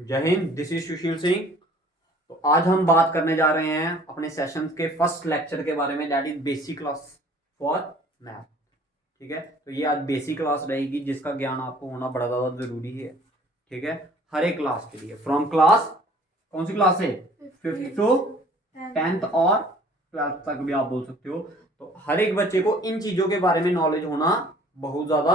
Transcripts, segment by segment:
जय Hind, this is Sushil Singh. तो आज हम बात करने जा रहे हैं अपने सेशन के फर्स्ट लेक्चर के बारे में, that is basic class for math. ठीक है, तो ये आज बेसिक क्लास रहेगी जिसका ज्ञान आपको होना बड़ा ज़्यादा जरूरी है। ठीक है, हर एक क्लास के लिए, फ्रॉम क्लास, कौन सी क्लास है, 5th टू 10th और 12th तक भी आप बोल सकते हो। तो हर एक बच्चे को इन चीज़ों के बारे में नॉलेज होना बहुत ज़्यादा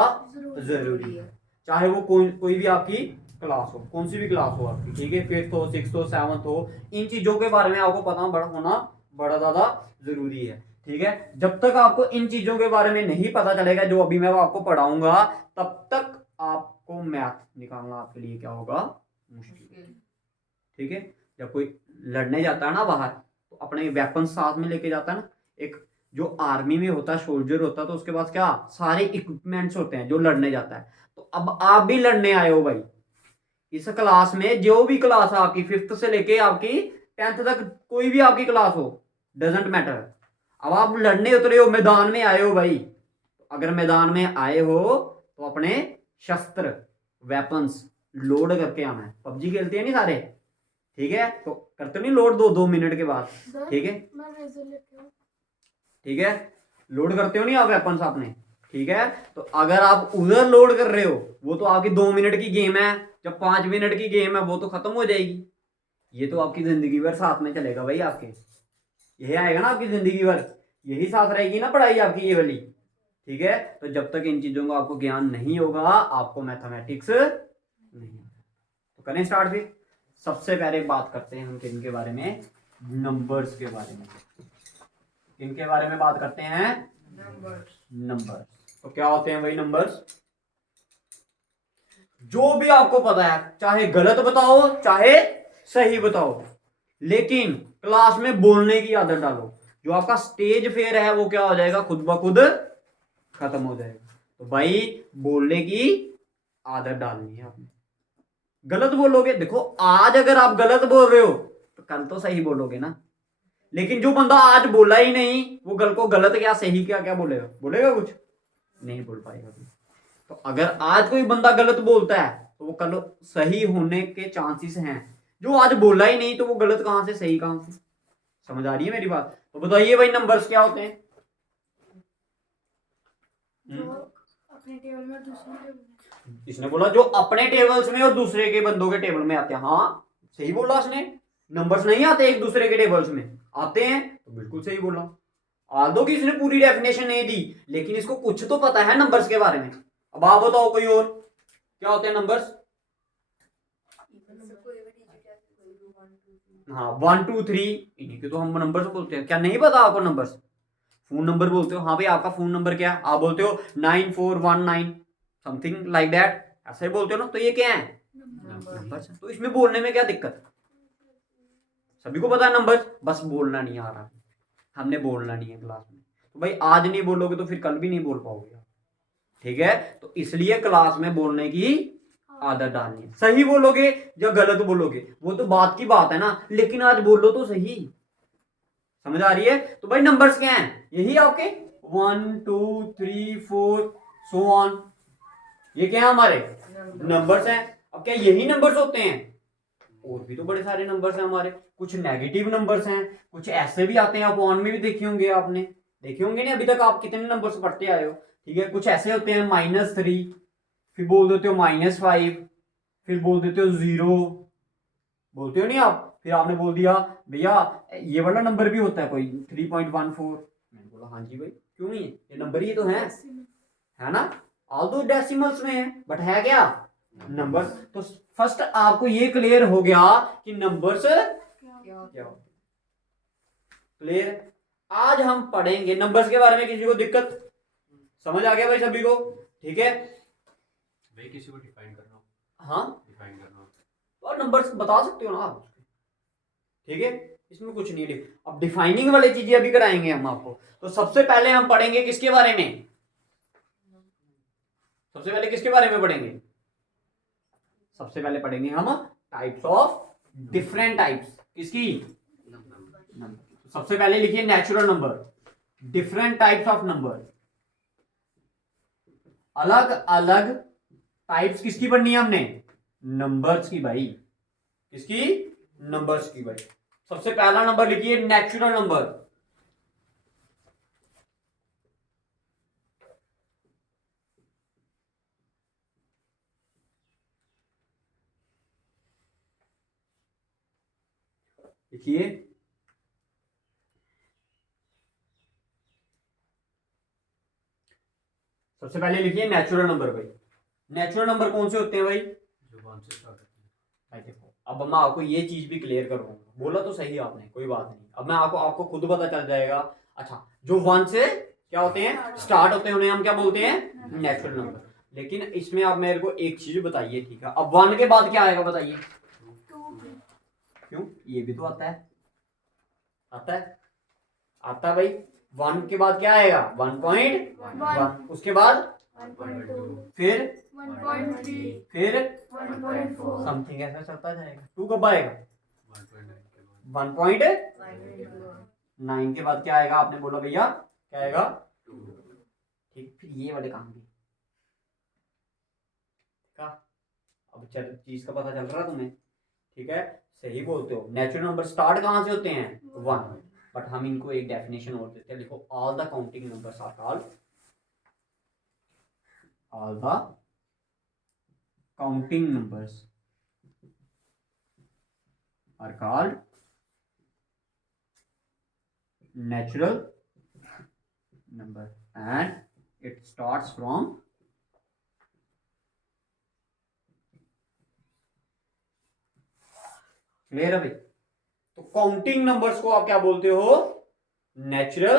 जरूरी है, चाहे वो कोई भी आपकी क्लास हो, कौन सी भी क्लास हो आपकी। ठीक है, 5th हो, 6th हो, 7th हो, इन चीज़ों के बारे में आपको पता होना बड़ा ज़्यादा जरूरी है। ठीक है, जब तक आपको इन चीज़ों के बारे में नहीं पता चलेगा जो अभी मैं आपको पढ़ाऊंगा, तब तक आपको मैथ निकालना आपके लिए क्या होगा, मुश्किल। ठीक है, जब कोई लड़ने जाता है ना बाहर, तो अपने वेपन साथ में लेके जाता है ना। एक जो आर्मी में होता है, सोल्जर होता है, तो उसके पास क्या सारे इक्विपमेंट्स होते हैं जो लड़ने जाता है। तो अब आप भी लड़ने आए हो भाई, इस क्लास में जो भी क्लास है आपकी, 5th से लेके आपकी 10th तक, कोई भी आपकी क्लास हो, डजेंट मैटर। अब आप लड़ने उतरे हो, मैदान में आए हो भाई। अगर मैदान में आए हो तो अपने शस्त्र, वेपन्स लोड करके आना है। पबजी खेलते हैं नहीं सारे, ठीक है, तो करते नहीं लोड 2-2 मिनट के बाद। ठीक है, ठीक है, लोड करते हो नहीं आप वेपन्स आपने। ठीक है, तो अगर आप उधर लोड कर रहे हो, वो तो आपकी 2 मिनट की गेम है। जब 5 मिनट की गेम है वो तो खत्म हो जाएगी। ये तो आपकी जिंदगी भर साथ में चलेगा भाई आपके, यही आएगा ना आपकी जिंदगी भर, यही साथ रहेगी ना पढ़ाई आपकी ये वाली। ठीक है, तो जब तक इन चीजों का आपको ज्ञान नहीं होगा, आपको मैथमेटिक्स नहीं। तो करें स्टार्ट फिर। सबसे पहले बात करते हैं हम किनके बारे में, नंबर्स के बारे में। किनके बारे में बात करते हैं, नंबर्स। तो क्या होते हैं भाई नंबर्स, जो भी आपको पता है, चाहे गलत बताओ चाहे सही बताओ, लेकिन क्लास में बोलने की आदत डालो। जो आपका स्टेज फेयर है वो क्या हो जाएगा, खुद ब खुद खत्म हो जाएगा। तो भाई बोलने की आदत डालनी है आपने। गलत बोलोगे, देखो आज अगर आप गलत बोल रहे हो तो कल तो सही बोलोगे ना। लेकिन जो बंदा आज बोला ही नहीं, वो कल को गलत क्या सही क्या क्या बोलेगा, बोलेगा कुछ नहीं बोल पाएगा। तो अगर आज कोई बंदा गलत बोलता है तो वो कल सही होने के चांसेस हैं। जो आज बोला ही नहीं तो वो गलत कहां से सही कहां से। समझ आ रही है मेरी बात। तो बताइए भाई नंबर्स क्या होते हैं। अपने टेबल में दूसरे टेबल, इसने बोला जो अपने टेबल्स में और दूसरे के बंदों के टेबल में आते हैं। हाँ सही बोला उसने, नंबर्स नहीं आते एक दूसरे के टेबल्स में, आते हैं, तो बिल्कुल सही बोला। आल्दो की इसने पूरी डेफिनेशन नहीं दी, लेकिन इसको कुछ तो पता है नंबर्स के बारे में। अब आप बताओ कोई और, क्या होते हैं नंबर्स। हाँ 1 2 3, इन्हीं के तो हम नंबर्स बोलते हैं। क्या नहीं पता आपको नंबर्स, फोन नंबर बोलते हो। हाँ भाई आपका फोन नंबर क्या है, आप बोलते हो 9419 समथिंग लाइक दैट, ऐसा ही बोलते हो ना। तो ये क्या है, नंबर्स। तो इसमें बोलने में क्या दिक्कत, सभी को पता है नंबर्स, बस बोलना नहीं आ रहा, हमने बोलना नहीं है क्लास में। तो भाई आज नहीं बोलोगे तो फिर कल भी नहीं बोल पाओगे। ठीक है, तो इसलिए क्लास में बोलने की आदत डालनी है। सही बोलोगे या गलत बोलोगे वो तो बात की बात है ना, लेकिन आज बोलो तो सही। समझ आ रही है। तो भाई नंबर्स क्या हैं, यही आपके 1 2 3 4 सो ऑन, ये क्या है हमारे नंबर्स हैं। अब क्या यही नंबर्स होते हैं, और भी तो बड़े सारे नंबर्स हैं हमारे। कुछ नेगेटिव नंबर्स हैं, कुछ ऐसे भी आते हैं, आप वन में भी देखे होंगे, आपने देखे होंगे नहीं अभी तक, आप कितने नंबर्स पढ़ते आए हो। ठीक है, कुछ ऐसे होते हैं -3, फिर बोल देते हो -5, फिर बोल देते हो 0, बोलते हो नहीं आप। फिर आपने बोल दिया भैया ये वाला नंबर भी होता है कोई 3.14, मैंने बोला हाँ जी भाई क्यों नहीं है, ये नंबर ही तो है ना। ऑल्दो डेसिमल्स में है बट है क्या, नंबर्स। तो फर्स्ट आपको ये क्लियर हो गया कि नंबर्स क्या होते, क्लियर। आज हम पढ़ेंगे नंबर्स के बारे में। किसी को दिक्कत, समझ आ गया भाई सभी को, ठीक है भाई किसी को डिफाइन करना, हाँ डिफाइन करना। और नंबर्स बता सकते हो ना आप, ठीक है, इसमें कुछ नहीं है। अब डिफाइनिंग वाली चीजें अभी कराएंगे हम आपको। तो सबसे पहले हम पढ़ेंगे किसके बारे में, सबसे पहले किसके बारे में पढ़ेंगे, सबसे पहले पढ़ेंगे हम टाइप्स ऑफ, डिफरेंट टाइप्स किसकी, नंबर। सबसे पहले लिखिए natural number, different types of number, अलग अलग टाइप्स किसकी पढ़नी है हमने, नंबर्स की भाई। किसकी? नंबर्स की भाई। सबसे पहला नंबर लिखिए नेचुरल नंबर। लिखिए सबसे पहले लिखिए नेचुरल नंबर भाई। नेचुरल नंबर कौन से होते हैं भाई? जो 1 से स्टार्ट होती है। भाई देखो, अब मैं आपको ये चीज भी क्लियर करूंगा, बोला तो सही आपने, कोई बात नहीं, अब मैं आपको खुद पता चल जाएगा। अच्छा, जो 1 से क्या होते हैं, स्टार्ट होते हैं, उन्हें हम क्या बोलते हैं? Natural number. लेकिन इसमें आप मेरे को एक चीज बताइए, ठीक है, अब 1 के बाद क्या आएगा बताइए? 2 क्यों? ये भी तो आता है, आता है, आता है भाई। 1 के बाद क्या आएगा? 1.1। उसके बाद 1.2 फिर 1.3 फिर 1.4 समथिंग ऐसा चलता जाएगा। 2 कब आएगा? 1.9 के बाद 1.9 के बाद क्या आएगा? आपने बोला भैया क्या आएगा? 2। ठीक, फिर ये वाले काम भी का, अब चल चीज का पता चल रहा है तुम्हें, ठीक है, सही बोलते हो। नेचुरल नंबर स्टार्ट कहाँ से होते हैं? 1। बट हम इनको एक डेफिनेशन और देते हैं, देखो, all the counting numbers are called, all the counting numbers are called natural number and it starts from clear है भाई? तो काउंटिंग नंबर्स को आप क्या बोलते हो? नेचुरल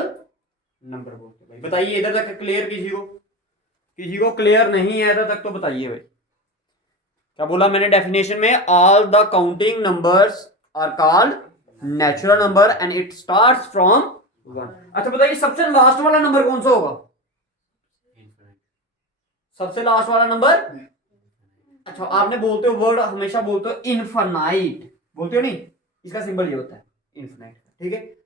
नंबर बोलते हो भाई। बताइए इधर तक क्लियर? किसी को क्लियर नहीं है इधर तक तो बताइए भाई। क्या बोला मैंने डेफिनेशन में? All the counting numbers are called natural number and it starts from 1। अच्छा बताइए, सबसे लास्ट वाला नंबर कौन सा होगा? इनफिनिट। सबसे लास्ट वाला नंबर? अच्छा, आपने बोलते हो वर्ड हमेशा बोलते हो इनफाइनाइट, बोलते हो नहीं, इसका सिंबल ये होता है इनफाइनाइट, ठीक है।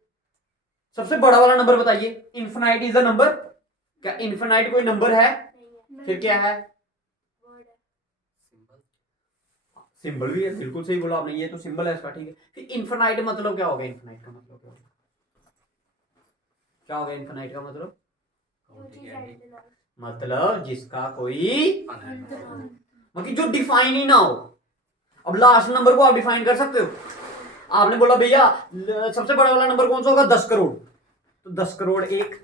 सबसे बड़ा वाला नंबर बताइए। Infinite is the number. क्या इनफाइनाइट कोई नंबर है? फिर क्या है? सिंबल। सिंबल भी है, बिल्कुल सही बोला आपने, ये तो सिंबल है इसका, ठीक है। फिर इनफाइनाइट मतलब क्या होगा? इनफाइनाइट का मतलब क्या होगा? क्या होगा इनफाइनाइट का मतलब? काउंटिंग एंड मतलब जिसका कोई, अनएंड। मतलब जो डिफाइन ही ना हो। अब लास्ट नंबर को आप डिफाइन कर सकते हो? आपने बोला भैया सबसे बड़ा वाला नंबर कौन सा होगा? 10 करोड़। तो 10 करोड़ 1,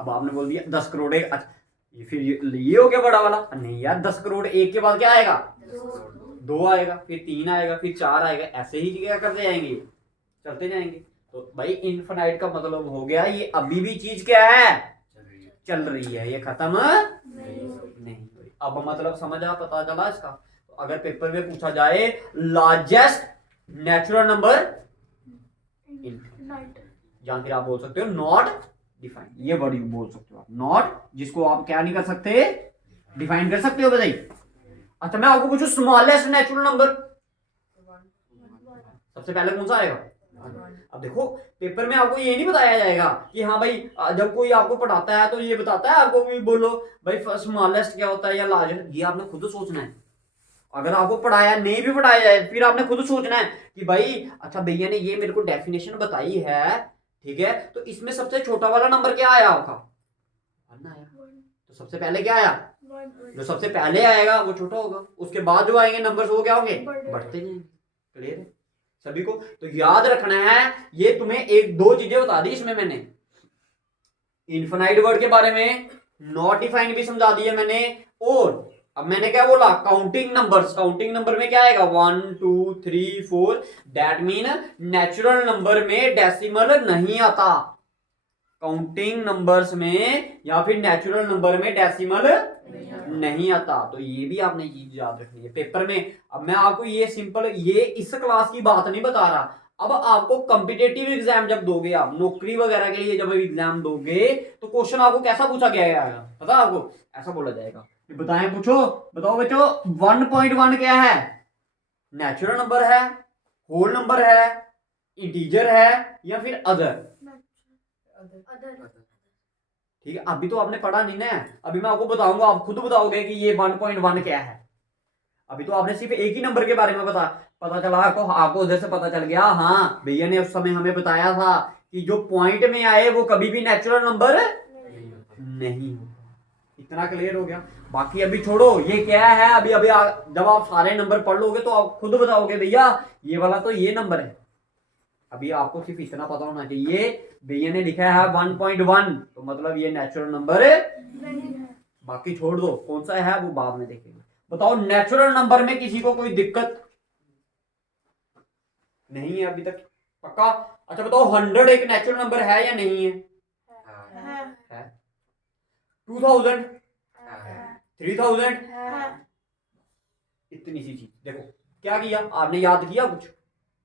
अब आपने बोल दिया 10 करोड़ 1। अच्छा, ये फिर ये हो गया बड़ा वाला? नहीं यार, 10 करोड़ 1 के बाद क्या आएगा? 2 आएगा, फिर 3 आएगा, फिर 4 आएगा, ऐसे ही क्या करते जाएंगे, चलते जाएंगे। तो भाई इनफाइनाइट का मतलब हो गया ये अभी भी चीज क्या है? चल रही है, ये खत्म नहीं हुई। अब मतलब समझ आ, पता चला इसका? तो अगर पेपर में पूछा जाए लार्जेस्ट नेचुरल नंबर, या फिर आप बोल सकते हो नॉट डिफाइन, ये वर्ड यू बोल सकते हो आप, नॉट, जिसको आप क्या नहीं कर सकते? डिफाइन कर सकते हो, बताइए। अच्छा, मैं आपको पूछूं स्मॉलेस्ट नेचुरल नंबर, सबसे पहले कौन सा आएगा? अब देखो, पेपर में आपको ये नहीं बताया जाएगा कि हाँ भाई, जब कोई आपको पढ़ाता है तो ये बताता है आपको भी, बोलो भाई स्मॉलेस्ट क्या होता है या लार्जेस्ट, ये आपने खुद सोचना है। अगर आपको पढ़ाया नहीं भी पढ़ाया जाए, फिर आपने खुद सोचना है कि भाई अच्छा भैया ने ये मेरे को डेफिनेशन बताई है, ठीक है, तो इसमें सबसे छोटा वाला नंबर क्या आया आपका? 1 आया। तो सबसे पहले क्या आया? जो सबसे पहले आएगा वो छोटा होगा, उसके बाद जो आएंगे नंबर्स वो क्या होंगे? बढ़ते जाएंगे। क्लियर है सभी को? तो याद रखना है, ये तुम्हें 1-2 चीजें बता दी इसमें मैंने, इनफाइनाइट वर्ड के बारे में, नॉट डिफाइंड भी समझा दिया मैंने, और अब मैंने क्या बोला? Counting numbers. काउंटिंग नंबर में क्या आएगा? 1 2 3 4, दैट मीन नेचुरल नंबर में डेसिमल नहीं आता। काउंटिंग नंबर्स में या फिर नेचुरल नंबर में डेसिमल नहीं आता। तो ये भी आपने चीज याद रखनी है पेपर में। अब मैं आपको ये सिंपल, ये इस क्लास की बात नहीं बता रहा, अब आपको कॉम्पिटेटिव एग्जाम जब दोगे, आप नौकरी वगैरह के लिए जब एग्जाम दोगे, तो क्वेश्चन आपको कैसा पूछा गया है पता है आपको? ऐसा बोला जाएगा, बताएं, पूछो, बताओ बच्चों, 1.1 क्या है? नेचुरल नंबर है, होल नंबर है, इंटीजर है, या फिर अदर? ठीक है, अभी तो आपने पढ़ा नहीं ना, अभी मैं आपको बताऊंगा, आप खुद बताओगे कि ये 1.1 क्या है। अभी तो आपने सिर्फ एक ही नंबर के बारे में पता चला, आपको उधर से पता चल गया हाँ भैया ने उस समय हमें बताया था कि जो पॉइंट में आए वो कभी भी नेचुरल नंबर नहीं होता। नहीं होता। इतना क्लियर हो गया। बाकी अभी छोड़ो ये क्या है, अभी अभी जब आप सारे नंबर पढ़ लोगे तो आप खुद बताओगे भैया ये वाला तो ये नंबर है। अभी आपको सिर्फ इतना पता होना चाहिए भैया ने लिखा है 1.1 तो मतलब ये नेचुरल नंबर नहीं है। बाकी छोड़ दो कौन सा है वो बाद में देखेंगे। बताओ नेचुरल नंबर में किसी को कोई दिक्कत नहीं है अभी तक? पक्का? अच्छा बताओ 100 एक नेचुरल नंबर है या नहीं है? हाँ, है। 2000 हाँ, 3000 है। इतनी सी चीज देखो क्या किया आपने, याद किया कुछ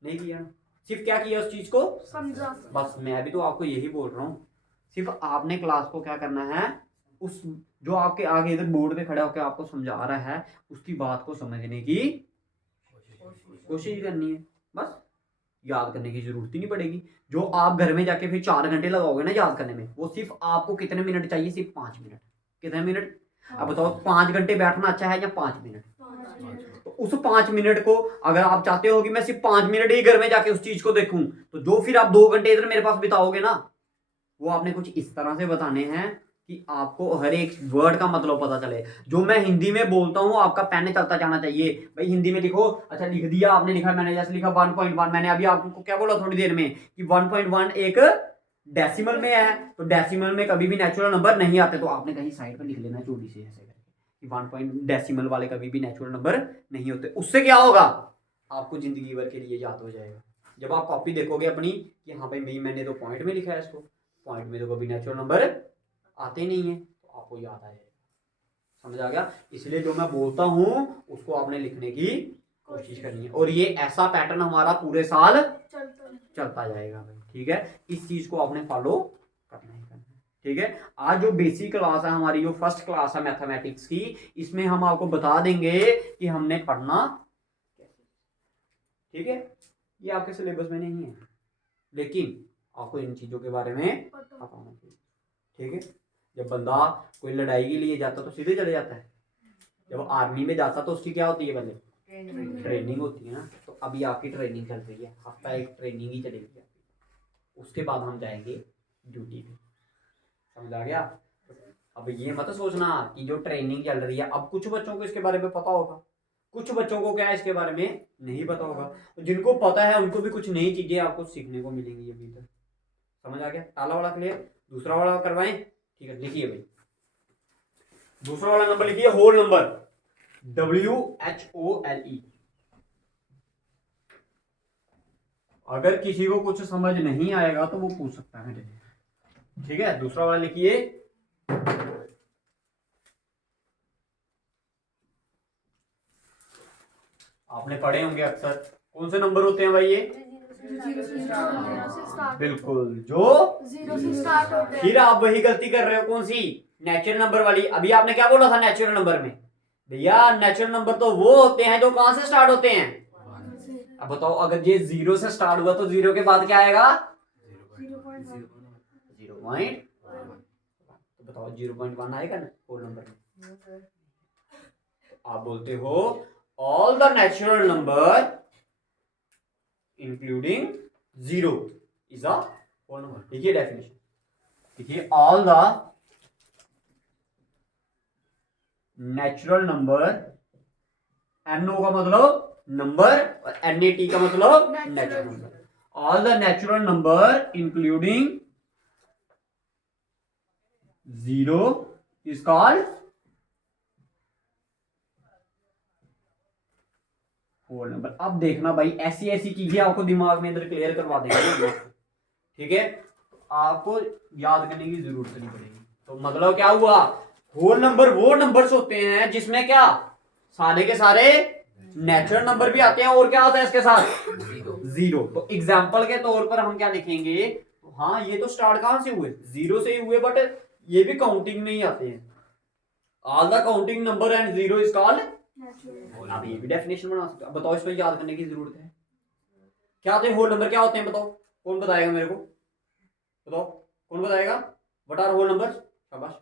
नहीं किया ना, सिर्फ क्या किया उस चीज को समझा। बस। मैं भी तो आपको यही बोल रहा हूँ, सिर्फ आपने क्लास को क्या करना है, उस जो आपके आगे इधर बोर्ड पे खड़ा होकर आपको समझा रहा है उसकी बात को समझने की कोशिश करनी है बस। याद करने की जरूरत ही नहीं पड़ेगी। जो आप घर में जाके फिर 4 घंटे लगाओगे ना याद करने में, वो सिर्फ आपको कितने मिनट चाहिए? सिर्फ 5 मिनट। कितने मिनट? अब बताओ 5 घंटे बैठना अच्छा है या 5 मिनट? तो उस 5 मिनट को अगर आप चाहते हो कि मैं सिर्फ 5 मिनट ही घर में जाके उस चीज को देखूं, तो जो फिर आप 2 घंटे इधर मेरे पास बिताओगे ना, वो आपने कुछ इस तरह से बताने हैं कि आपको हर एक वर्ड का मतलब पता चले। जो मैं हिंदी में बोलता हूँ आपका पेन चलता जाना चाहिए। भाई हिंदी में लिखो, अच्छा लिख दिया आपने, लिखा मैंने जैसे लिखा 1.1, मैंने अभी आपको क्या बोला थोड़ी देर में कि 1.1 एक डेसिमल में है, तो डेसिमल में कभी भी नेचुरल नंबर नहीं आते, तो आपने कहीं साइड पर लिख लेना चोटी से ऐसे कि 1 पॉइंट डेसिमल वाले कभी भी नेचुरल नंबर नहीं होते। उससे क्या होगा, आपको जिंदगी भर के लिए याद हो जाएगा। जब आप कॉपी देखोगे अपनी कि हाँ भाई मैंने तो पॉइंट में लिखा है इसको, पॉइंट में तो कभी नेचुरल नंबर आते नहीं है, तो आपको याद आ जाएगा। समझ आ गया? इसलिए जो मैं बोलता हूँ उसको आपने लिखने की कोशिश करनी है, और ये ऐसा पैटर्न हमारा पूरे साल चलता जाएगा भाई। ठीक है, इस चीज को आपने फॉलो करना ही करना है। ठीक है, आज जो बेसिक क्लास है हमारी, जो फर्स्ट क्लास है मैथमेटिक्स की, इसमें हम आपको बता देंगे कि हमने पढ़ना कैसे। ठीक है, ये आपके सिलेबस में नहीं है, लेकिन आपको इन चीजों के बारे में पता होना चाहिए। ठीक है, जब बंदा कोई लड़ाई के लिए जाता तो सीधे चले जाता है, जब आर्मी में जाता तो उसकी क्या होती है, पहले ट्रेनिंग होती है ना। तो अभी आपकी ट्रेनिंग चल रही है, हफ्ता एक ट्रेनिंग ही चलेगी, उसके बाद हम जाएंगे ड्यूटी पे। समझ आ गया? अब ये मत सोचना कि जो ट्रेनिंग चल रही है, अब कुछ बच्चों को इसके बारे में पता होगा, कुछ बच्चों को क्या इसके बारे में नहीं पता होगा, तो जिनको पता है उनको भी कुछ नई चीजें आपको सीखने को मिलेंगी अभी तक। समझ आ गया? पहला वाला क्लियर, दूसरा वाला करवाएं? ठीक है, लिखिए भाई दूसरा वाला नंबर लिखिए, होल नंबर WHOLE। अगर किसी को कुछ समझ नहीं आएगा तो वो पूछ सकता है मेरे से। ठीक है, दूसरा वाला लिखिए आपने पढ़े होंगे अक्सर, कौन से नंबर होते हैं भाई ये? बिल्कुल, जो जीरो से स्टार्ट होते हैं। फिर आप वही गलती कर रहे हो, कौन सी? नेचुरल नंबर वाली। अभी आपने क्या बोला था नेचुरल नंबर में? भैया नेचुरल नंबर तो वो होते हैं जो कहां से स्टार्ट होते हैं। अब बताओ अगर ये 0 से स्टार्ट हुआ तो 0 के बाद क्या आएगा? 0.1। तो बताओ 0.1 आएगा ना होल नंबर में? आप बोलते हो all the natural number including 0 is a whole number. देखिए डेफिनेशन, देखिए all the natural number, NO का मतलब नंबर और NAT का मतलब natural number. All the natural number including 0 is called whole number. अब देखना भाई ऐसी ऐसी चीजें आपको दिमाग में अंदर क्लियर करवा देंगे। ठीक है, आपको याद करने की जरूरत नहीं पड़ेगी। तो मतलब क्या हुआ, होल नंबर वो नंबर्स होते हैं जिसमें क्या सारे के सारे नेचुरल नंबर भी आते हैं, और क्या होता है इसके साथ? जीरो। तो एग्जाम्पल के तौर पर हम क्या लिखेंगे, हाँ ये तो स्टार्ट कहां से हुए? 0 से ही हुए, बट ये भी काउंटिंग में ही आते हैं। All the counting number and 0 is called. आप ये भी डेफिनेशन बना सकते हो। अब बताओ इसमें याद करने की जरूरत है क्या होते हैं होल नंबर, क्या होते हैं बताओ, कौन बताएगा मेरे को? बताओ कौन बताएगा? What are whole numbers? शाबाश,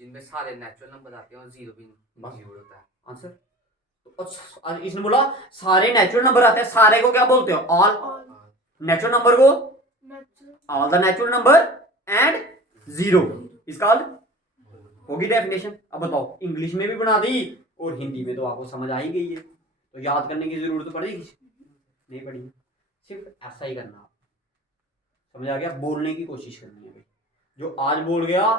जिनमें सारे नेचुरल नंबर आते हैं और जीरो भी इंक्लूड होता है। आंसर तो इसने बोला सारे नेचुरल नंबर आते हैं, सारे को क्या बोलते हो? ऑल। ऑल नेचुरल नंबर को natural all the natural number and zero is called, होगी डेफिनेशन। अब बताओ, इंग्लिश में भी बना दी और हिंदी में तो आपको समझ आ ही गई है, तो याद करने की जरूरत पड़ेगी? नहीं पड़ेगी, सिर्फ ऐसा ही करना। समझ आ गया? बोलने की कोशिश करनी है भाई, जो आज बोल गया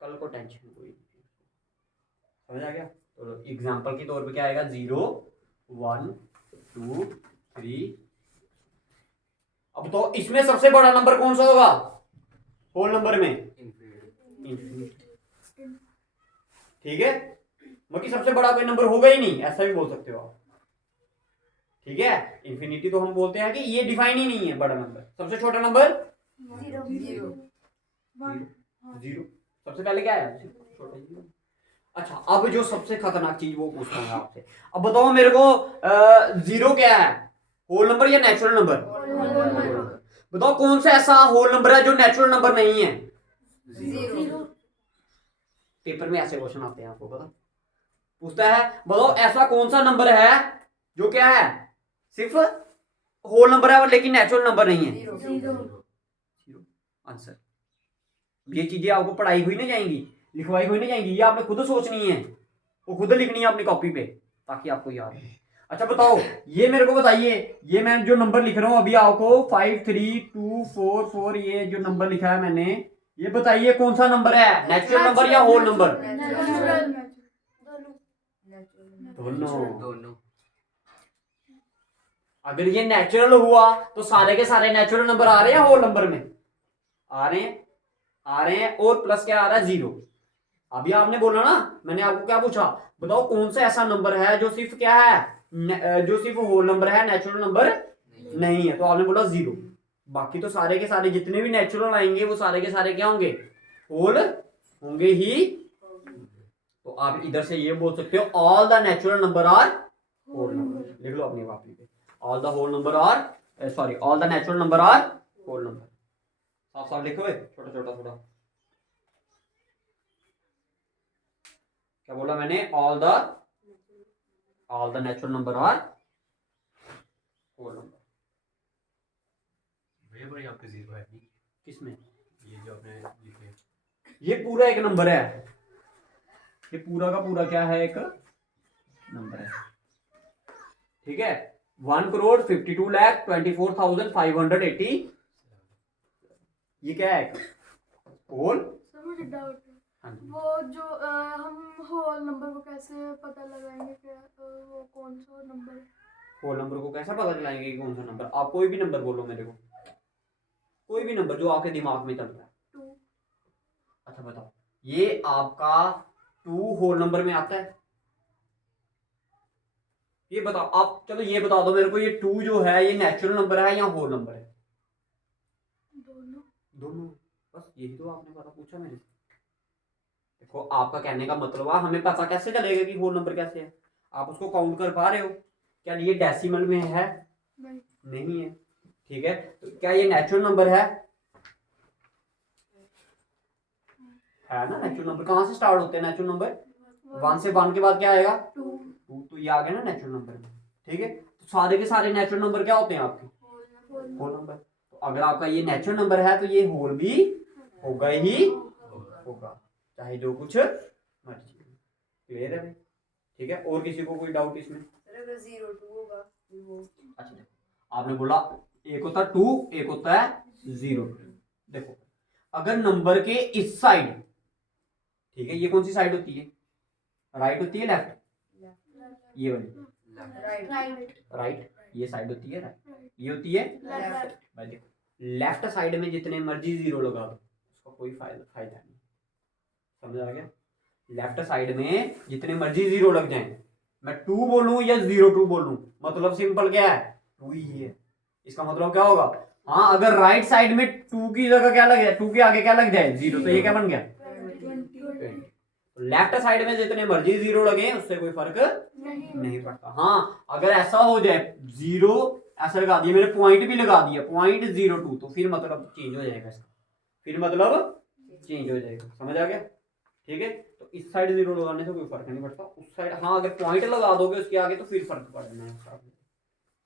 कल को टेंशन कोई नहीं। समझ आ गया? तो एग्जांपल के तौर पे क्या आएगा? 0 1 2 3। अब तो इसमें सबसे बड़ा नंबर कौन सा होगा होल नंबर में? इंफिनिटी। ठीक है, बाकी सबसे बड़ा कोई नंबर होगा ही नहीं, ऐसा भी बोल सकते हो आप। ठीक है, इंफिनिटी तो हम बोलते हैं कि ये डिफाइन ही नहीं है बड़ा नंबर। सबसे छोटा नंबर जीरो जीरो। सबसे पहले क्या है? छोटा जीरो। अच्छा, अब जो सबसे खतरनाक चीज वो पूछता हूँ आपसे। अब बताओ मेरे को, जीरो क्या है? होल नंबर या नेचुरल नंबर? बताओ कौन सा ऐसा होल नंबर है जो नेचुरल नंबर नहीं है? जीरो पेपर में ऐसे क्वेश्चन आते हैं, आपको पता पूछता है, बताओ ऐसा कौन सा नंबर है जो क्या है? सिर्फ होल नंबर है लेकिन नेचुरल नंबर नहीं है। Zero answer. ये चीजें आपको पढ़ाई हुई नहीं जाएंगी, लिखवाई हुई नहीं जाएंगी, ये आपने खुद सोचनी है, वो खुद लिखनी है अपनी कॉपी पे ताकि आपको याद हो। अच्छा बताओ, ये मेरे को बताइए, ये मैं जो नंबर लिख रहा हूं अभी आपको 5 3 2 4 4, ये जो नंबर लिखा है मैंने, ये बताइए कौन सा नंबर है? नेचुरल नंबर या होल नंबर? नेचुरल दोनों। दोनों। अगर ये नेचुरल हुआ तो सारे के सारे नेचुरल नंबर आ रहे हैं होल नंबर में? आ रहे हैं, आ रहे हैं। और प्लस क्या आ रहा है? जीरो। अभी आपने बोला ना, मैंने आपको क्या पूछा? बताओ कौन सा ऐसा नंबर है जो सिर्फ क्या है? जो सिर्फ होल नंबर है, नेचुरल नंबर नहीं है। तो आपने बोला जीरो। बाकी तो सारे के सारे जितने भी नेचुरल आएंगे वो सारे के सारे क्या होंगे? होल होंगे ही। तो आप इधर से ये बोल सकते हो, all the natural number are whole number. लिख लो अपनी कॉपी पे, all the whole number are, sorry, all the natural number are whole number. साफ साफ लिखो, छोटा छोटा थोड़ा। क्या बोला मैंने? All the natural number are whole number. भैया पर यहाँ पे जीरो है नहीं, किसमें? ये जो आपने लिखे। ये पूरा एक नंबर है, ये पूरा का पूरा क्या है? एक नंबर है। ठीक है, 1,52,24,580। ये क्या है? होल। सर मुझे डाउट है, हाँ जी। वो जो हम होल नंबर को कैसे पता लगाएंगे कि वो कौन सा नंबर है? होल नंबर को कैसा पता चलाएंगे कि कौन सा नंबर? आप कोई भी नंबर बोलो मेरे को, कोई भी नंबर जो आपके दिमाग में चल रहा है। 2 अच्छा बताओ, ये आपका 2 होल नंबर में आता है? ये बताओ आप, चलो ये बता दो मेरे को, ये 2 जो है ये नेचुरल नंबर है या होल नंबर है? दोनों दोनों। बस यही तो आपने पता पूछा मेरे से। देखो, आपका कहने का मतलब है हमें पता कैसे चलेगा कि होल नंबर कैसे है? आप उसको काउंट कर पा रहे हो? क्या ये डेसिमल में है? नहीं नहीं है। ठीक है, तो क्या ये नेचुरल नंबर है ना? नेचुरल नंबर कहाँ से स्टार्ट होते हैं? नेचुरल नंबर 1 से 1 के बाद क्या आएगा? 2 2। तो ये आ गया ना नेचुरल नंबर में। ठीक है, तो सारे के सारे नेचुरल नंबर क्या होते हैं आपके? Whole number. तो अगर आपका ये नेचुरल नंबर है तो ये होल भी होगा ही होगा, चाहे जो कुछ मर्जी। क्लियर है भाई? ठीक है, और किसी को कोई डाउट इसमें? अगर 0 2 होगा वो। अच्छा देखो, आपने बोला एक होता है 2, एक होता है 0। देखो, अगर नंबर के इस साइड, ठीक है, ये कौन सी साइड होती है? राइट होती है लेफ्ट? ये वाली राइट राइट। ये साइड होती है राइट, ये होती है लेफ्ट भाई। देखो, लेफ्ट साइड में जितने मर्जी जीरो लगा दो उसका कोई फायदा नहीं। समझ आ गया? लेफ्ट साइड में जितने मर्जी जीरो लग जाएं, मैं 2 बोलूं या 02 बोलूं, मतलब सिंपल क्या है? 2 ही है। इसका मतलब क्या होगा? हाँ, अगर राइट साइड में 2 की जगह क्या लग जाए, 2 के आगे क्या लग जाए? 0, तो ये क्या बन गया? 20 लेफ्ट साइड में जितने मर्जी जीरो लगे उससे कोई फर्क नहीं पड़ता। हाँ, अगर ऐसा हो जाए 0 ऐसा लगा दिया मैंने, पॉइंट भी लगा दिया 0.02, तो फिर मतलब चेंज हो जाएगा इसका, फिर मतलब चेंज हो जाएगा। समझ आ गया? ठीक है, तो इस साइड 0 लगाने से कोई फर्क नहीं पड़ता, उस साइड हाँ अगर पॉइंट लगा दोगे उसके आगे तो फिर फर्क पड़ना है।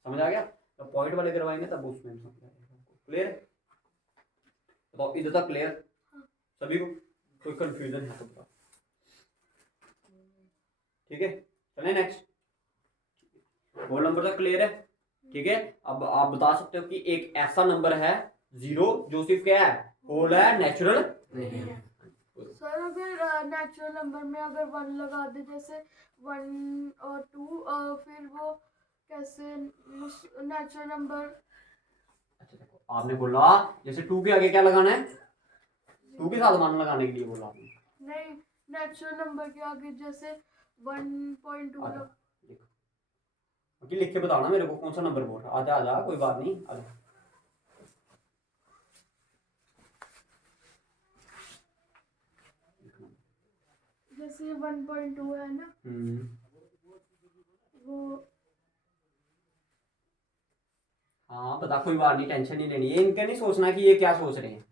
समझ आ गया? तो पॉइंट वाले करवाएंगे तब उसमें समझ आएगा। क्लियर? तो इधर तक क्लियर सभी को? कोई कंफ्यूजन है तो बताओ। ठीक है, चले नेक्स्ट। होल नंबर तक क्लियर है? ठीक है, अब आप बता सकते हो कि एक ऐसा नंबर है 0 जो सिर्फ क्या है, होल है, नेचुरल नहीं है। सर अगर नेचुरल नंबर में अगर 1 लगा दे, जैसे 1 और 2, फिर वो कैसे नेचुरल नंबर? अच्छा देखो, आपने बोला जैसे 2 के आगे क्या लगाना है, 2 के साथ 1 लगाने के लिए बोला आपने। नहीं, नेचुरल नंबर के आगे जैसे 1.2 आजा, देखो बाकी लिख के बताना मेरे को कौन सा नंबर बोल रहा। आजा आजा, कोई बात नहीं, आजा। जैसे 1.2 है ना, वो हाँ बता, कोई बात नहीं, टेंशन नहीं लेनी है, इनका नहीं सोचना कि ये क्या सोच रहे हैं।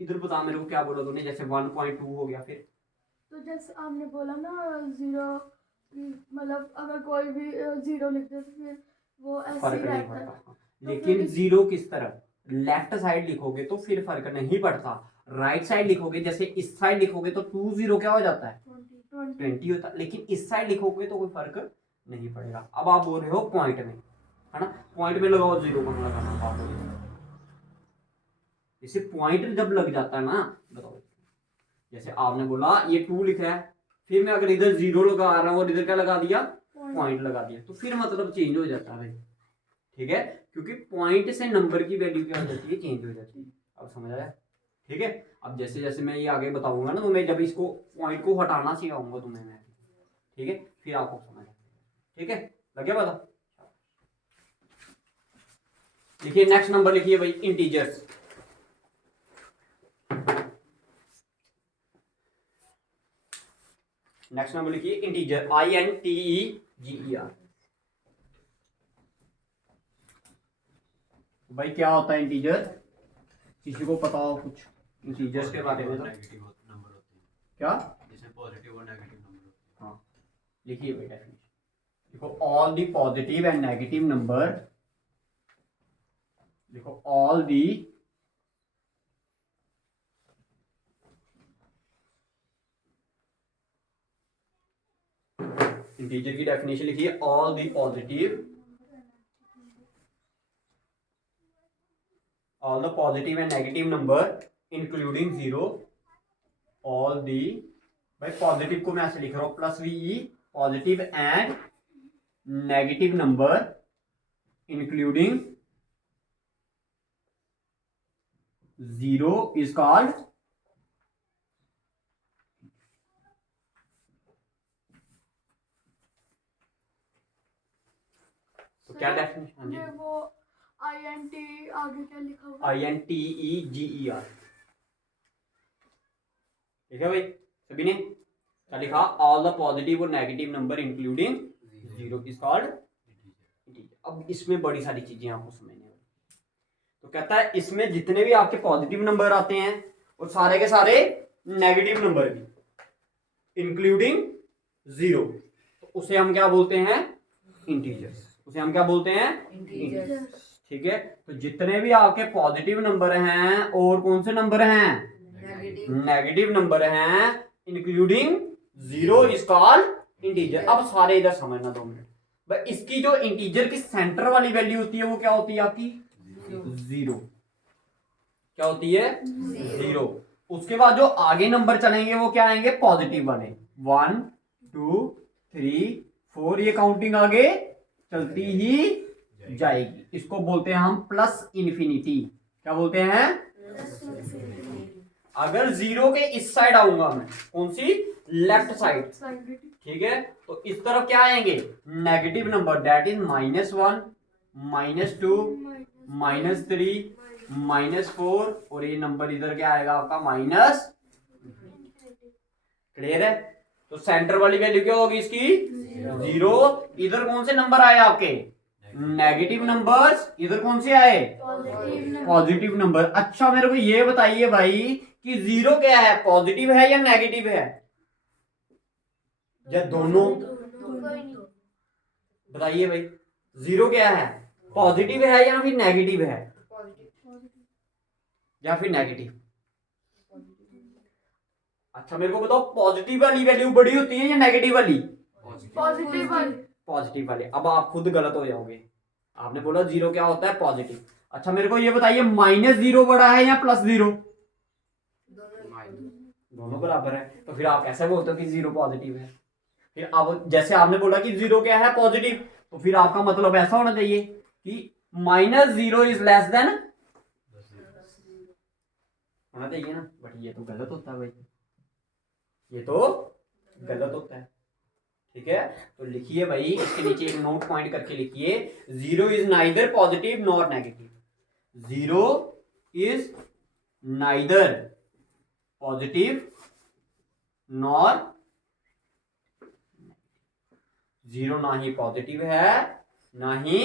इधर बता मेरे को क्या बोला तूने, जैसे 1.2 हो गया फिर तो जैसे आपने बोला ना 0, मतलब अगर कोई भी 0 लिख दे तो फिर वो ऐसे फर्क ही नहीं रहता है। पड़ता। लेकिन 0 किस तरफ, लेफ्ट साइड लिखोगे तो फिर फर्क नहीं पड़ता, राइट साइड लिखोगे, जैसे इस साइड लिखोगे तो 2 0 क्या हो जाता है, 20 होता है, लेकिन इस साइड लिखोगे तो कोई फर्क नहीं पड़ेगा। अब आप बोल रहे हो पॉइंट में, है ना, पॉइंट में लगाओ 0 कहाँ लगाना आप बोलिए। जैसे पॉइंट जब लग जाता है ना, बताओ जैसे आपने बोला ये 2 लिखा है, फिर मैं अगर इधर 0 लगा रहा हूँ और इधर क्या लगा दिया, पॉइंट लगा दिया, तो फिर मतलब चेंज हो जाता है भाई। ठीक है, क्योंकि पॉइंट से नंबर की वैल्यू क्या हो जाती है, चेंज हो जाती है। अब समझ आया? ठीक है, अब जैसे जैसे मैं ये आगे बताऊंगा ना, तो मैं जब इसको पॉइंट को हटाना सिखाऊंगा तुम्हें मैं, ठीक है, फिर आपको समझ आएगा। ठीक है, लग गया पता? लिखिए नेक्स्ट नंबर, लिखिए भाई इंटीजर्स। नेक्स्ट नंबर लिखिए इंटीजर, INTEGER। भाई क्या होता है इंटीजर, किसी को पता हो कुछ इंटीजर्स के बारे में? तो नेगेटिव नंबर होते हैं, क्या, जिसमें पॉजिटिव और नेगेटिव नंबर होते हैं। हाँ लिखिए भाई डेफिनेशन, देखो all the positive and negative number, देखो ऑल दी इंटीजर की डेफिनेशन लिखिए, all the positive, all the positive and negative number including 0, all the, भाई पॉजिटिव को मैं ऐसे लिख रहा हूं plus VE, positive and negative number including 0 is called, तो क्या डेफिनेशन ये है? वो INT आगे क्या लिखा हुआ? INTEGER, ठीक है भाई सभी ने क्या लिखा, ऑल द पॉजिटिव और negative number including 0 is called integer. अब इसमें बड़ी सारी चीजें आपको समझने वाली, तो कहता है इसमें जितने भी आपके पॉजिटिव नंबर आते हैं और सारे के सारे नेगेटिव नंबर भी इंक्लूडिंग 0, तो उसे हम क्या बोलते हैं, इंटीजर्स। उसे हम क्या बोलते हैं, इंटीजर्स। ठीक है, तो जितने भी आपके पॉजिटिव नंबर हैं और कौन से नंबर हैं, नेगेटिव। नेगेटिव नंबर हैं इंक्लूडिंग 0 इज कॉल्ड इंटीजर। अब सारे इधर समझना 2 मिनट भाई, इसकी जो इंटीजर की सेंटर वाली वैल्यू होती है वो क्या होती है आपकी, 0। क्या होती है, 0। उसके बाद जो आगे नंबर चलेंगे वो क्या आएंगे, पॉजिटिव वाले, 1 2 3 4, ये काउंटिंग आगे चलती ही जाएगी। इसको बोलते हैं हम प्लस इन्फिनिटी। क्या बोलते हैं, अगर 0 के इस साइड आऊंगा मैं, कौन सी, लेफ्ट साइड, ठीक है, तो इस तरफ क्या आएंगे, नेगेटिव नंबर, दैट इज -1 -2 -3 -4, और ये नंबर इधर क्या आएगा आपका माइनस। क्लियर है? तो सेंटर वाली वैल्यू क्या होगी इसकी, 0। इधर कौन से नंबर आए आपके, नेगेटिव नंबर्स, इधर कौन से आए, पॉजिटिव नंबर। अच्छा मेरे को ये बताइए भाई कि 0 क्या है, पॉजिटिव है या नेगेटिव है, या दोनों? कोई नहीं। बताइए भाई, जीरो क्या है, पॉजिटिव है या फिर नेगेटिव है, या फिर नेगेटिव? अच्छा मेरे को बताओ, पॉजिटिव वाली वैल्यू बड़ी होती है या नेगेटिव वाली? पॉजिटिव वाली। पॉजिटिव वाली। अब आप खुद गलत हो जाओगे, आपने बोला जीरो क्या होता है, पॉजिटिव। अच्छा मेरे को ये बताइए, -0 बड़ा है या +0? दोनों बराबर है, तो फिर आप कैसे बोलते हो कि जीरो पॉजिटिव है? फिर अब जैसे आपने बोला कि जीरो क्या है, पॉजिटिव, तो फिर आपका मतलब ऐसा होना चाहिए कि -0 इज लेस देन होना चाहिए ना, बट ये तो गलत होता है भाई, ये तो गलत होता है। ठीक है, तो लिखिए भाई, इसके नीचे एक नोट पॉइंट करके लिखिए, zero is neither positive nor negative. Zero is neither positive nor, zero ना ही पॉजिटिव है ना ही,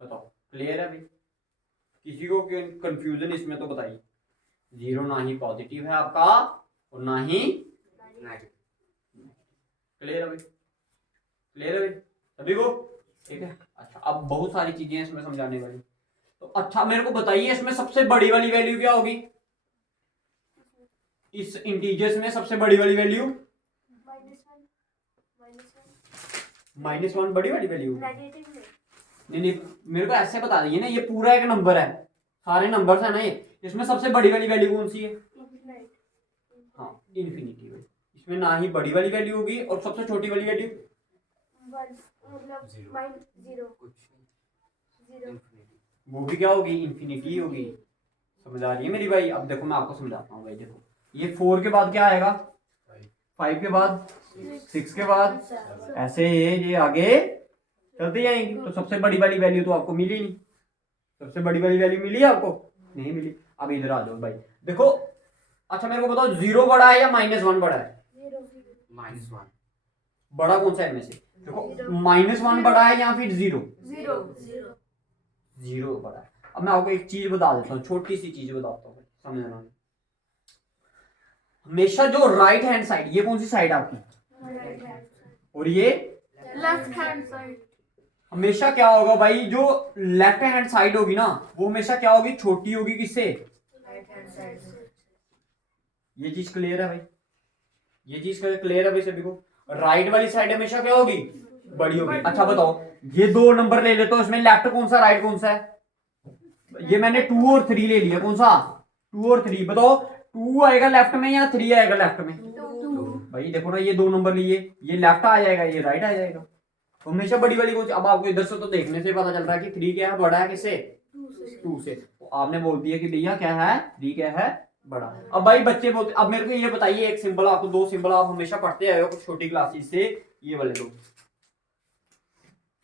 बताओ क्लियर है भाई? किसी को कंफ्यूजन इसमें तो बताइए। जीरो ना ही पॉजिटिव है आपका और ना ही नेगेटिव। क्लियर है भाई? क्लियर है भाई सभी को? ठीक है। अच्छा अब बहुत सारी चीजें हैं इसमें समझाने वाली, तो अच्छा मेरे को बताइए, इसमें सबसे बड़ी वाली वैल्यू क्या होगी? इस इंटीजर्स में सबसे बड़ी वाली वैल्यू -1 बड़ी वाली वैल्यू? नहीं नहीं, मेरे को ऐसे बता दीजिए ना, ये पूरा एक नंबर है, सारे नंबर्स है ना ये, इसमें सबसे बड़ी वाली वैल्यू कौन सी है? हाँ इन्फिनिटी है। इसमें ना ही बड़ी वाली वैल्यू होगी और सबसे छोटी वाली वैल्यू वो भी क्या होगी? इन्फिनिटी होगी। समझ आ रही है मेरी भाई? अब देखो मैं आपको समझाता हूँ भाई, देखो ये 4 के बाद क्या आएगा, 5 के बाद, 6 के बाद, ऐसे ये आगे चलते जाएंगे, तो सबसे बड़ी वाली वैल्यू तो आपको मिली नहीं। सबसे बड़ी वाली वैल्यू मिली आपको? नहीं मिली। अब इधर आ जाओ भाई, देखो अच्छा मेरे को बताओ, जीरो बड़ा है या -1 बड़ा है? -1। बड़ा कौन सा है इनमें से? देखो -1 बड़ा है या फिर जीरो? जीरो बड़ा है। अब मैं आपको एक चीज बता देता हूँ, छोटी सी चीज बताता हूँ समझना। हमेशा जो राइट हैंड साइड, ये कौन सी साइड आपकी, और ये लेफ्ट हैंड साइड, हमेशा क्या होगा भाई, जो लेफ्ट हैंड साइड होगी ना वो हमेशा क्या होगी, छोटी होगी किससे? ये चीज क्लियर है भाई? ये चीज क्लियर है भाई सभी को? राइट वाली साइड हमेशा क्या होगी, बड़ी होगी। अच्छा बताओ, ये 2 नंबर ले लेते हो, इसमें लेफ्ट कौन सा राइट कौन सा है? ये मैंने 2 और 3 ले लिया, कौन सा 2 और 3? बताओ 2 आएगा लेफ्ट में या 3 आएगा लेफ्ट में? भाई देखो ना, ये 2 नंबर लिए, ये लेफ्ट आ जाएगा, ये राइट आ जाएगा, तो हमेशा बड़ी वाली कौन सी? अब आपको इधर से तो देखने से पता चल रहा है कि 3 क्या है, बड़ा है किससे? 2 से। तो आपने बोल दिया कि भैया क्या है, 3 क्या है, बड़ा। अब भाई बच्चे बोलते, अब मेरे को ये बताइए, एक सिंबल आपको, 2 सिंबल आप हमेशा पढ़ते आए हो छोटी क्लासेस से, ये वाले दो,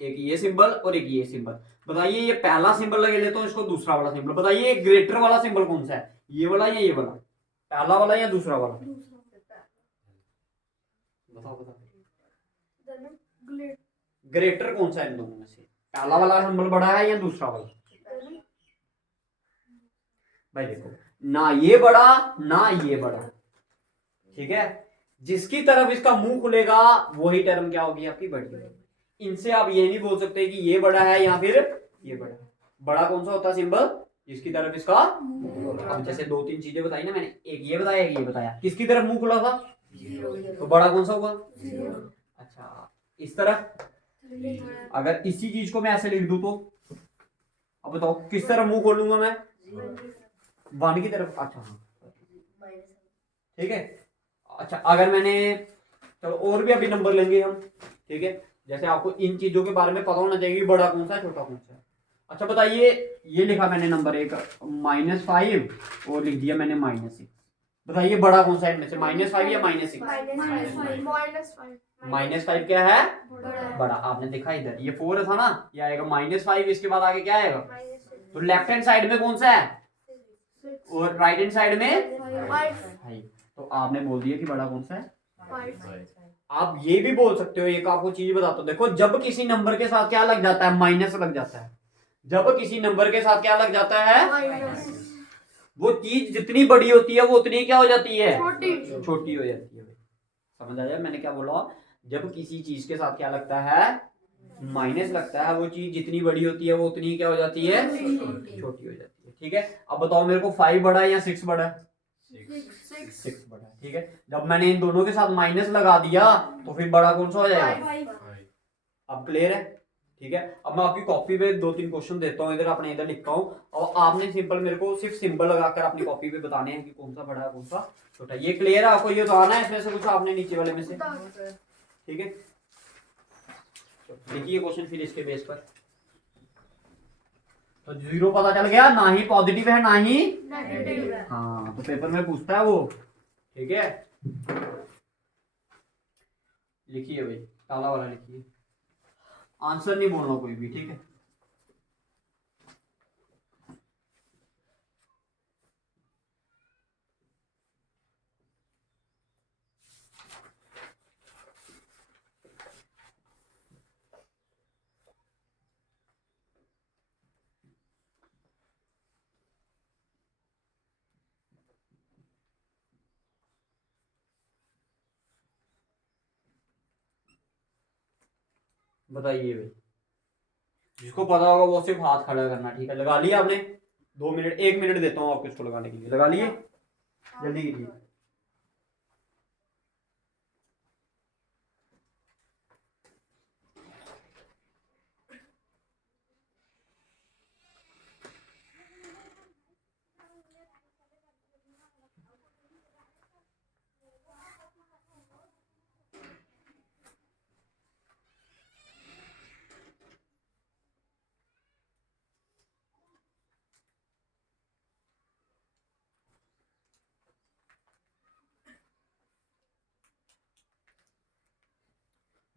एक ये सिंबल और एक ये सिंबल। बताइए ये पहला सिंबल लगे लेते हो, इसको दूसरा वाला सिंबल। बताइए ग्रेटर वाला सिंबल कौन सा है, ये वाला या ये वाला? पहला वाला या दूसरा वाला? बताओ बताओ, ग्रेटर कौन सा है इन दोनों में से? पहला वाला सिंबल बड़ा है या दूसरा वाला? भाई देखो, ना ये बड़ा ना ये बड़ा, ठीक है, जिसकी तरफ इसका मुंह खुलेगा वही टर्म क्या होगी आपकी, बड़ी। इनसे आप ये नहीं बोल सकते कि ये बड़ा है या फिर ये बड़ा। बड़ा कौन सा होता है सिंबल, जिसकी तरफ इसका। अब जैसे 2-3 चीजें बताई ना मैंने, एक ये बताया एक ये बताया, किसकी तरफ मुंह खुला था, तो बड़ा कौन सा होगा? अच्छा इस तरफ, अगर इसी चीज को मैं ऐसे लिख दूं तो, अब बताओ किस तरफ मुंह खोलूंगा मैं, 1 की तरफ। अच्छा ठीक है। अच्छा अगर मैंने, चलो और भी अभी नंबर लेंगे हम, ठीक है, जैसे आपको इन चीजों के बारे में पता होना चाहिए कि बड़ा कौन सा है छोटा कौन सा है। अच्छा बताइए, ये लिखा मैंने नंबर 1 -5 और लिख दिया मैंने -6। बताइए बड़ा कौन सा है इनमें से, -5 या -6? -5 क्या है, बड़ा। आपने देखा इधर ये 4 था ना, ये आएगा -5, इसके बाद आगे क्या आएगा, तो लेफ्ट हैंड साइड में कौन सा है और राइट हैंड साइड में 5। तो आपने बोल दिया कि बड़ा कौन सा है। आप ये भी बोल सकते हो, एक आपको चीज बताता हूं, देखो जब किसी नंबर के साथ क्या लग जाता है, माइनस लग जाता है। जब किसी नंबर के साथ क्या लग जाता है, वो चीज जितनी बड़ी होती है वो उतनी क्या हो जाती है, छोटी हो जाती है। समझ आया मैंने क्या बोला? जब किसी चीज के साथ क्या लगता है, माइनस लगता है, वो चीज जितनी बड़ी होती है वो उतनी ही क्या हो जाती है, छोटी हो जाती है। ठीक है, अब बताओ मेरे को 5 बड़ा है या 6 बड़ा है? 6 बड़ा है। ठीक है, जब मैंने इन दोनों के साथ माइनस लगा दिया तो फिर बड़ा कौन सा हो जाएगा? अब क्लियर है? ठीक है, अब मैं आपकी कॉपी पे 2-3 क्वेश्चन देता हूँ, इधर अपने इधर लिखता हूँ और आपने सिंपल मेरे को सिर्फ सिंबल लगाकर अपनी कॉपी पे बताने हैं कि कौन सा बड़ा है कौन सा छोटा है। ये क्लियर है आपको? ये बताना है इसमें से कुछ आपने नीचे वाले में से। ठीक है, देखिए क्वेश्चन फिर इसके बेस पर। तो 0 पता चल गया, ना ही पॉजिटिव है ना ही नेगेटिव है। हाँ, तो पेपर में पूछता है वो। ठीक है, लिखिए भाई, काला वाला लिखिए, आंसर नहीं बोलना कोई भी। ठीक है, बताइए भाई, जिसको पता होगा वो सिर्फ हाथ खड़ा करना। ठीक है, लगा लिया आपने? 2 मिनट 1 मिनट देता हूँ आपको इसको लगाने के लिए, लगा लिए? जल्दी कीजिए।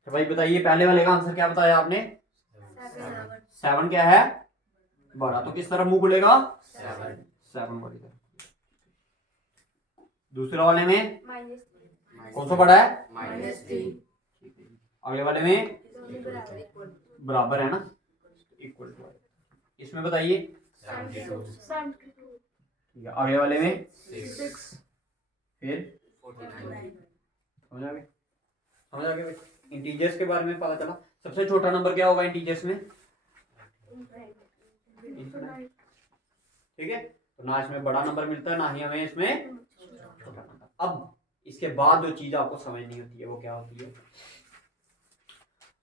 तो भाई बताइए, पहले वाले का आंसर क्या बताया आपने? 7 क्या है? बड़ा, तो किस तरफ मुंह खुलेगा? 7 वाली तरफ। दूसरे वाले में कौन सा बड़ा है? अगले वाले में बराबर है ना, इक्वल टू। इसमें बताइए, ठीक है, अगले वाले में फिर समझ आ गए? समझ आ गए भाई? इंटीजर्स के बारे में पता चला। सबसे छोटा नंबर क्या होगा इंटीजर्स में? ठीक है, तो ना इसमें बड़ा नंबर मिलता है ना ही हमें इसमें छोटा नंबर। अब इसके बाद जो चीज आपको समझनी होती है वो क्या होती है?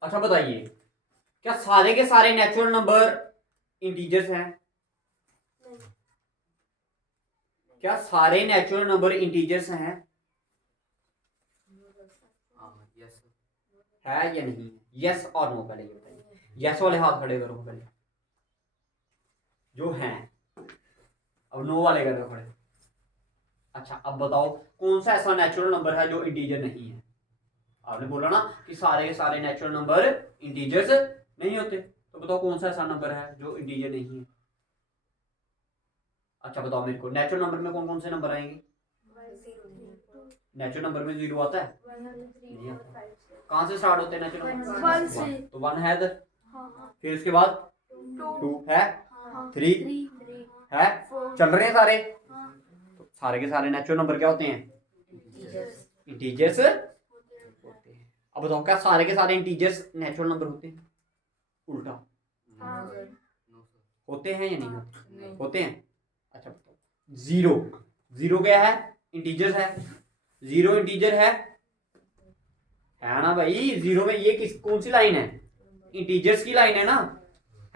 अच्छा बताइए, क्या सारे के सारे नेचुरल नंबर इंटीजर्स हैं? क्या सारे नेचुरल नंबर इंटीजर्स हैं? है या नहीं? यस और नो पहले ये बताइए। यस वाले हाथ खड़े करो पहले जो हैं, अब नो वाले करो खड़े। अच्छा, अब बताओ कौन सा ऐसा नेचुरल नंबर है जो इंटीजर नहीं है? आपने बोला ना कि सारे के सारे नेचुरल नंबर इंटीजर्स नहीं होते, तो बताओ कौन सा ऐसा नंबर है जो इंटीजर नहीं है? अच्छा बताओ मेरे को, नेचुरल नंबर में कौन कौन से नंबर आएंगे? नेचुरल नंबर में 0 आता है? नहीं आता। कहाँ से स्टार्ट होते हैं नेचुरल नंबर? 1 से। तो 1 है इधर, फिर उसके बाद 2 है, 3 है, चल रहे हैं सारे। तो सारे के सारे नेचुरल नंबर क्या होते हैं? इंटीजर्स होते हैं। अब बताओ क्या सारे के सारे इंटीजर्स नेचुरल नंबर होते हैं? उल्टा होते हैं या नहीं होते? होते हैं। अच्छा बताओ, 0 क्या है? इंटीजर है। 0 इंटीजर है ना भाई? 0 में ये कौन सी लाइन है? इंटीजर्स की लाइन है ना,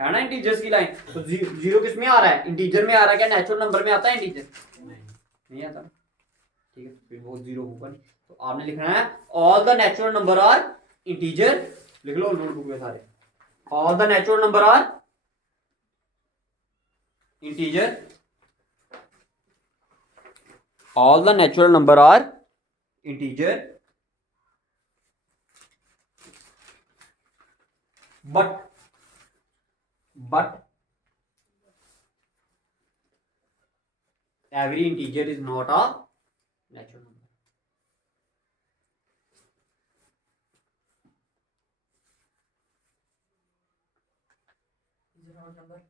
है ना, इंटीजर्स की लाइन। तो 0 किस में आ रहा है? इंटीजर में आ रहा है। क्या नेचुरल नंबर में आता है इंटीजर? नहीं आता। ठीक है, फिर वो 0 होगा नहीं। तो आपने लिखना है all the natural number are integer. लिख लो नोटबुक में सारे, all the natural number are integer, all the natural number are integer, but every integer is not a natural number.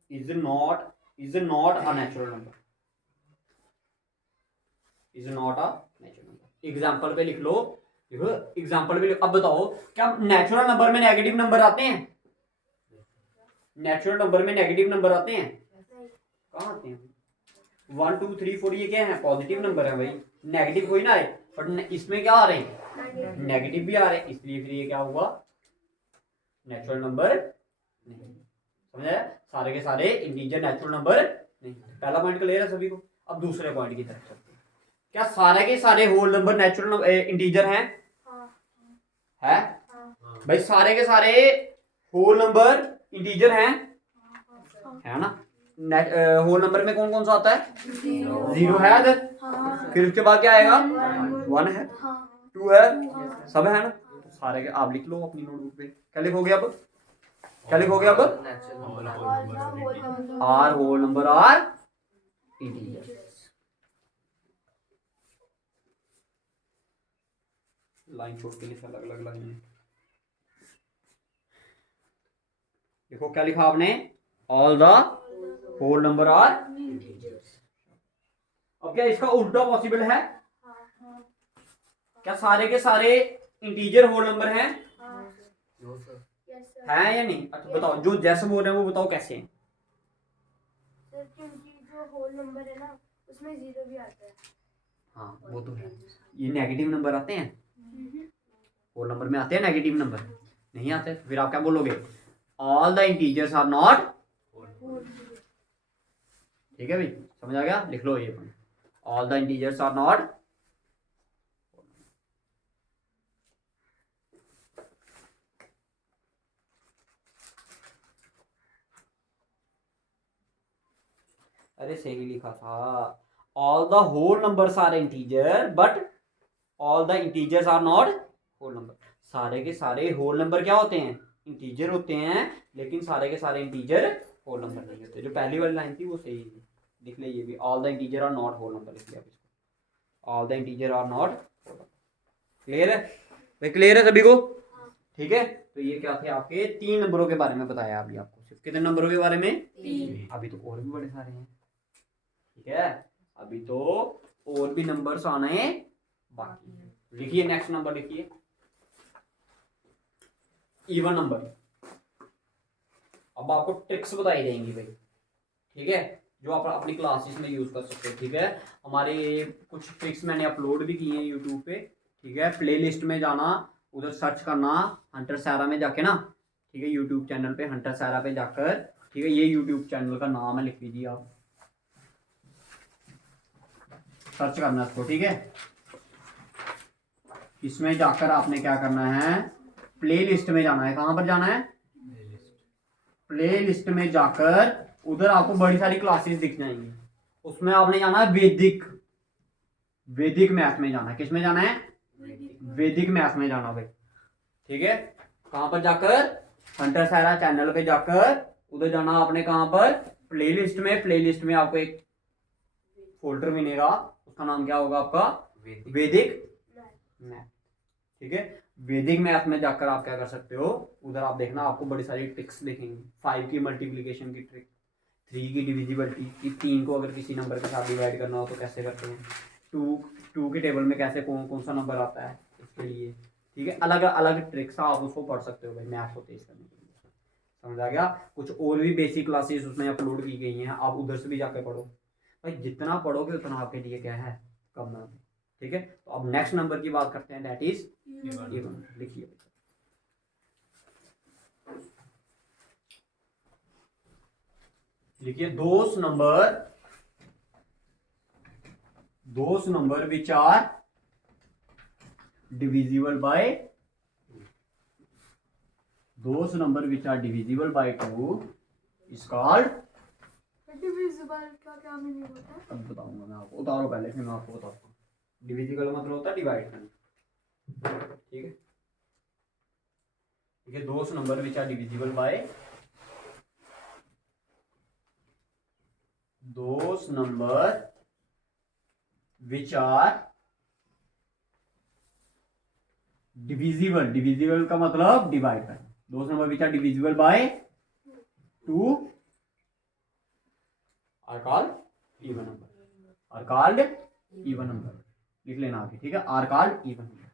Is not a natural number. Is not a natural number. Example पे लिख लो, देखो example भी अब बताओ, क्या natural number में negative number आते हैं? नेचुरल नंबर में नेगेटिव नंबर आते हैं? कहाँ आते हैं? 1 2 3 4 ये क्या है? पॉजिटिव नंबर है भाई, नेगेटिव कोई ना आए। बट इसमें क्या आ रहे हैं? नेगेटिव भी आ रहे हैं, इसलिए फिर ये क्या हुआ? नेचुरल नंबर नहीं। समझाया? सारे के सारे इंटीजर नेचुरल नंबर नहीं। पहला पॉइंट क्लियर है सभी को? अब दूसरे पॉइंट की तरफ चलते हैं। क्या सारे के सारे होल नंबर नेचुरल इंटीजर हैं? है भाई, सारे के सारे होल नंबर इंटीजर हैं, है ना? होल नंबर में कौन कौन सा आता है? जीरो है इधर, फिर उसके बाद क्या आएगा? 1 है, 2 है, सब है ना? सारे के आप लिख लो अपनी नोटबुक पे। क्या लिखोगे अब? क्या लिखोगे अब? Are whole number are integer. Line छोड़ के लिखा, अलग अलग लाइन। देखो क्या लिखा आपने? All the whole number are. अब क्या इसका उल्टा पॉसिबल है? क्या सारे के सारे इंटीजर होल नंबर हैं? है या नहीं? अच्छा बताओ, जो जैसे बोल रहे हैं वो बताओ कैसे हैं? सर क्योंकि जो होल नंबर है ना उसमें जीरो भी आता है। हाँ वो तो है। ये नेगेटिव नंबर आते हैं? होल नंबर में आते हैं नेगेटिव नंबर? नहीं आते। फिर आप क्या बोलोगे? All the integers are not. ठीक है भाई, समझ आ गया? लिख लो ये point, all the integers are not. अरे सही लिखा था, all the whole numbers are integer but all the integers are not whole number. सारे के सारे होल नंबर क्या होते हैं? इंटीजर होते हैं, लेकिन सारे के सारे इंटीजर होल नंबर नहीं होते। जो पहली वाली लाइन थी वो सही है, लिख ले ये भी, all the integer are not whole number. लिख लिया इसको, all the integer are not whole number. Clear है भाई? क्लियर है सभी को? ठीक है, तो ये क्या थे आपके 3 नंबरों के बारे में बताया अभी आपको। सिर्फ कितने नंबरों के बारे में? 3। अभी तो और भी बड़े सारे हैं। ठीक है, अभी तो और भी नंबर्स आने बाकी है। लिखिए नेक्स्ट नंबर, लिखिए इवन नंबर। अब आपको ट्रिक्स बताई जाएंगी भाई, ठीक है, जो आप अपनी क्लासेस में यूज कर सकते हो। ठीक है, हमारे कुछ ट्रिक्स मैंने अपलोड भी किए हैं यूट्यूब पे। ठीक है, प्लेलिस्ट में जाना, उधर सर्च करना हंटर सैरा में जाके ना। ठीक है, यूट्यूब चैनल पे हंटर सैरा पे जाकर, ठीक है, ये यूट्यूब चैनल का नाम है, लिख लीजिए आप, सर्च करना इसको। ठीक है, इसमें जाकर आपने क्या करना है? प्ले लिस्ट में जाना है। कहां पर जाना है? प्ले लिस्ट में जाकर उधर आपको बड़ी सारी क्लासेस दिख जाएंगी। उसमें आपने जाना है वैदिक, वैदिक मैथ में जाना है। किस में जाना है? वैदिक मैथ में जाना भाई। ठीक है, कहां पर जाकर? हंटर सैरा चैनल पे जाकर उधर जाना आपने। कहां पर? प्ले लिस्ट में। प्ले लिस्ट में आपको एक फोल्डर मिलेगा, उसका नाम क्या होगा आपका? वैदिक मैथ। ठीक है, वैदिक मैथ में जाकर आप क्या कर सकते हो? उधर आप देखना, आपको बड़ी सारी ट्रिक्स दिखेंगी। 5 की मल्टीप्लिकेशन की ट्रिक, 3 की डिविजिबिलिटी की, 3 को अगर किसी नंबर के साथ डिवाइड करना हो तो कैसे करते हैं, 2 के टेबल में कैसे कौन कौन सा नंबर आता है इसके लिए। ठीक है, अलग अलग ट्रिक्स आप उसको पढ़ सकते हो भाई, मैथ को तेज करने के लिए। समझ आ गया? कुछ और भी बेसिक क्लासेस उसमें अपलोड की गई हैं, आप उधर से भी जाकर पढ़ो भाई। जितना पढ़ोगे उतना आपके लिए क्या है? कम ना। ठीक है, तो अब नेक्स्ट नंबर की बात करते हैं, दैट इज इवन। लिखिए, लिखिए those number which are divisible by, those number which are divisible by 2 is called. Divisible का क्या मीनिंग होता है? अब बताऊंगा मैं आपको, उतारो पहले फिर मैं आपको बताता हूँ। डिविजिबल मतलब होता है डिवाइड करना। ठीक है, ठीक है, those number which are divisible by, those number which are divisible, divisible का मतलब डिवाइड करना। Those number which are divisible by 2 are called even number, are called even number. लिख लेना आगे, ठीक है, आर कॉल्ड इवन नंबर।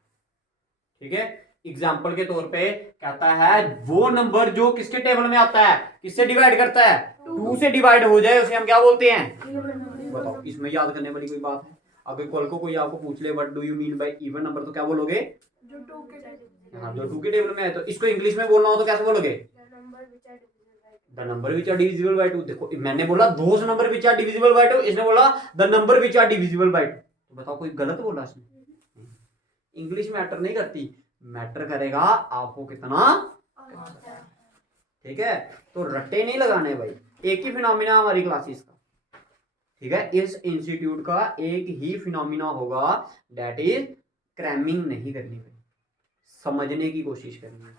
ठीक है। एग्जाम्पल के तौर पे कहता है वो नंबर जो किसके टेबल में आता है, किससे डिवाइड करता है, 2 से डिवाइड हो जाए उसे हम क्या बोलते हैं। बताओ इसमें याद करने वाली कोई बात है। अगर कल को कोई आपको पूछ ले what do you mean by even number तो क्या बोलोगे। जो 2 के टेबल हाँ, जो 2 के टेबल में है। तो इसको इंग्लिश में बोलना हो तो कैसे बोलोगे, the number which are divisible by 2। देखो मैंने बोला those number which are divisible by 2, इसने बोला the number which are divisible by 2। तो बताओ कोई गलत बोला इसने। इंग्लिश मैटर नहीं करती, मैटर करेगा आपको कितना। ठीक है, तो रट्टे नहीं लगाने भाई, एक ही फिनोमिना हमारी क्लासेस का। ठीक है, इस इंस्टीट्यूट का एक ही फिनोमिना होगा, दैट इज क्रैमिंग नहीं करनी भाई, समझने की कोशिश करनी है।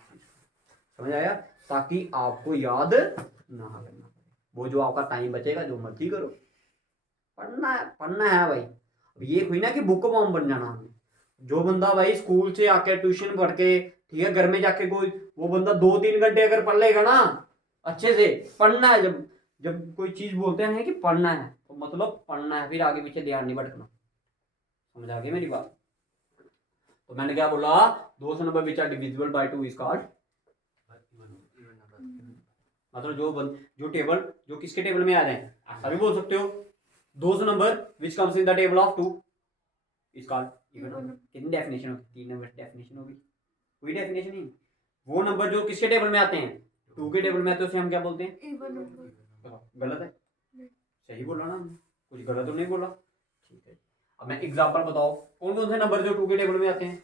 समझ आया, ताकि आपको याद ना करना पड़े। वो जो आपका टाइम बचेगा जो मर्जी करो, पढ़ना है भाई। अब ये हुई ना कि बुक बॉम्ब बन जाना हमें। जो बंदा भाई स्कूल से आके ट्यूशन पढ़ के, ठीक है, घर में जाके कोई वो बंदा 2-3 घंटे अगर पढ़ लेगा ना अच्छे से, पढ़ना है। जब कोई चीज बोलते हैं कि पढ़ना है तो मतलब पढ़ना है, फिर आगे पीछे ध्यान नहीं भटकना। समझ आ गई मेरी बात। तो मैंने क्या बोला, those number which are divisible by 2 is called, मतलब जो टेबल जो किसके टेबल में आ रहे हैं, ऐसा भी बोल सकते हो। Those number which comes in the table of 2 is called even number. कितनी डेफिनेशन होगी, 3 नंबर डेफिनेशन होगी, कोई डेफिनेशन नहीं। वो नंबर जो किसके टेबल में आते हैं, 2 के टेबल में आते हैं, उसे हम क्या बोलते हैं, इवन नंबर। गलत है, नहीं। सही बोला ना हमने, कुछ गलत तो नहीं बोला। ठीक है, अब मैं एग्जांपल बताओ कौन कौन से नंबर जो 2 के टेबल में आते हैं।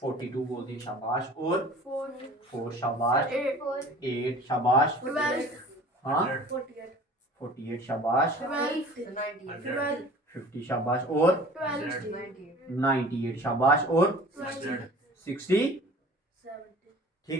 42 बोल दिए, शाबाश। और 4 शाबाश। 8 शाबाश। 12 हाँ 48 शाबाश। 50 शाबाश। और 12 98 शाबाश। और 60